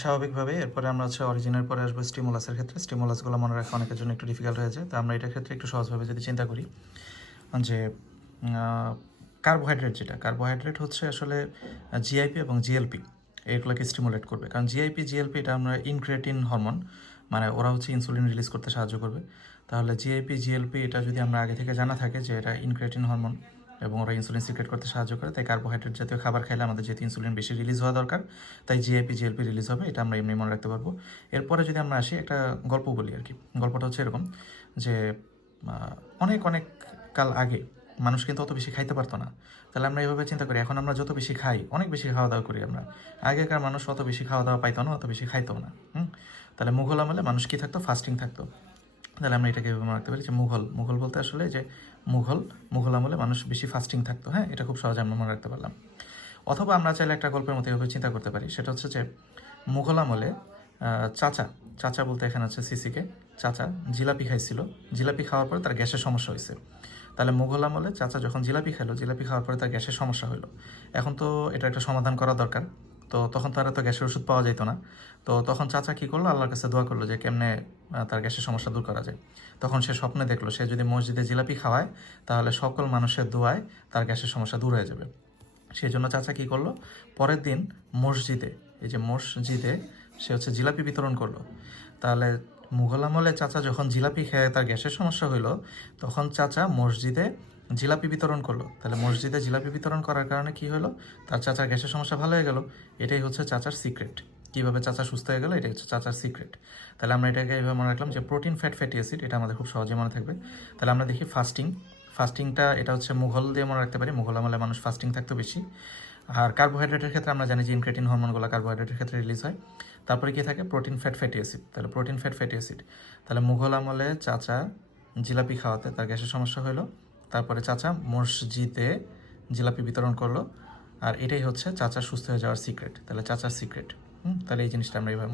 স্বাভাবিকভাবেই এরপরে আমরা অরিজিনের পরে আসবো স্টিমুলাসের ক্ষেত্রে। স্টিমুলাসগুলো মনে রাখা অনেকের জন্য একটু ডিফিকাল্ট হয়ে যায়। তো আমরা এটার ক্ষেত্রে একটু সহজভাবে যদি চিন্তা করি যে কার্বোহাইড্রেট কার্বোহাইড্রেট হচ্ছে আসলে জিআইপি এবং জিএলপি এগুলোকে স্টিমুলেট করবে। কারণ জিআইপি জিএলপি এটা আমরা ইনক্রেটিন হরমোন, মানে ওরা হচ্ছে ইনসুলিন রিলিজ করতে সাহায্য করবে। তাহলে জিআইপি জিএলপি এটা যদি আমরা আগে থেকে জানা থাকে যে এটা ইনক্রেটিন হরমোন এবং ওরা ইনসুলিন সিক্রেট করতে সাহায্য করে, তাই কার্বোহাইড্রেট জাতীয় খাবার খাইলে আমাদের যেহেতু ইনসুলিন বেশি রিলিজ হওয়া দরকার, তাই জিআইপি জিএলপি রিলিজ হবে। এটা আমরা এমনি মনে রাখতে পারবো। এরপরে যদি আমরা আসি একটা গল্প বলি আর কি। গল্পটা হচ্ছে এরকম যে অনেক অনেক কাল আগে মানুষ কিন্তু অত বেশি খাইতে পারতো না। তাহলে আমরা এইভাবে চিন্তা করি, এখন আমরা যত বেশি খাই, অনেক বেশি খাওয়া দাওয়া করি আমরা। আগেকার মানুষ অত বেশি খাওয়া দাওয়া পাইতো না, অত বেশি খাইতো না। তাহলে মুঘল আমলে মানুষ কী থাকতো? ফাস্টিং থাকতো। তাহলে আমরা এটাকে এভাবে মনে রাখতে পারি যে মুঘল বলতে আসলে যে মুঘল আমলে মানুষ বেশি ফাস্টিং থাকতো। হ্যাঁ, এটা খুব সহজে আমরা মনে রাখতে পারলাম। অথবা আমরা চাইলে একটা গল্পের মতো এভাবে চিন্তা করতে পারি, সেটা হচ্ছে যে মুঘল আমলে চাচা চাচা বলতে এখানে হচ্ছে সিসিকে, চাচা জিলাপি খাইছিল। জিলাপি খাওয়ার পরে তার গ্যাসের সমস্যা হয়েছে। তাহলে মুঘল আমলে চাচা যখন জিলাপি খেলো, জিলাপি খাওয়ার পরে তার গ্যাসের সমস্যা হলো। এখন তো এটা একটা সমাধান করা দরকার। তো তখন তার তো গ্যাসের ওষুধ পাওয়া যেত না। তো তখন চাচা কী করলো? আল্লাহর কাছে দোয়া করলো যে কেমনে তার গ্যাসের সমস্যা দূর করা যায়। তখন সে স্বপ্নে দেখলো সে যদি মসজিদে জিলাপি খাওয়ায়, তাহলে সকল মানুষের দোয়ায় তার গ্যাসের সমস্যা দূর হয়ে যাবে। সেই জন্য চাচা কী করলো? পরের দিন মসজিদে, এই যে মসজিদে সে হচ্ছে জিলাপি বিতরণ করলো। তাহলে মুঘল আমলে চাচা যখন জিলাপি খেয়ে তার গ্যাসের সমস্যা হইলো, তখন চাচা মসজিদে জিলাপি বিতরণ করলো। তাহলে মসজিদে জিলাপি বিতরণ করার কারণে কি হলো? তার চাচার গ্যাসের সমস্যা ভালো হয়ে গেল। এটাই হচ্ছে চাচার সিক্রেট। কীভাবে চাচা সুস্থ হয়ে গেল, এটাই হচ্ছে চাচার সিক্রেট। তাহলে আমরা এটাকে এইভাবে মনে রাখলাম যে প্রোটিন, ফ্যাট, ফ্যাটি অ্যাসিড, এটা আমাদের খুব সহজে মনে থাকবে। তাহলে আমরা দেখি ফাস্টিংটা এটা হচ্ছে মুঘল দিয়ে মনে রাখতে পারি। মুঘল আমলে মানুষ ফাস্টিং থাকতো বেশি। আর কার্বোহাইড্রেটের ক্ষেত্রে আমরা জানি যে ইনক্রেটিন হরমোনগুলো কার্বোহাইড্রেটের ক্ষেত্রে রিলিজ হয়। তারপরে কি থাকে? Protein, fat, fatty acid. তাহলে প্রোটিন, ফ্যাট, ফ্যাটি অ্যাসিড। তাহলে মুঘল আমলে চাচা জিলাপি খাওয়াতে তার গ্যাসের সমস্যা হলো। তারপরে চাচা মসজিদে জিলাপি বিতরণ করলো। আর এটাই হচ্ছে চাচা সুস্থ হয়ে যাওয়ার সিক্রেট। তাহলে চাচার সিক্রেট। তাহলে এই জিনিসটা আমরা এইভাবে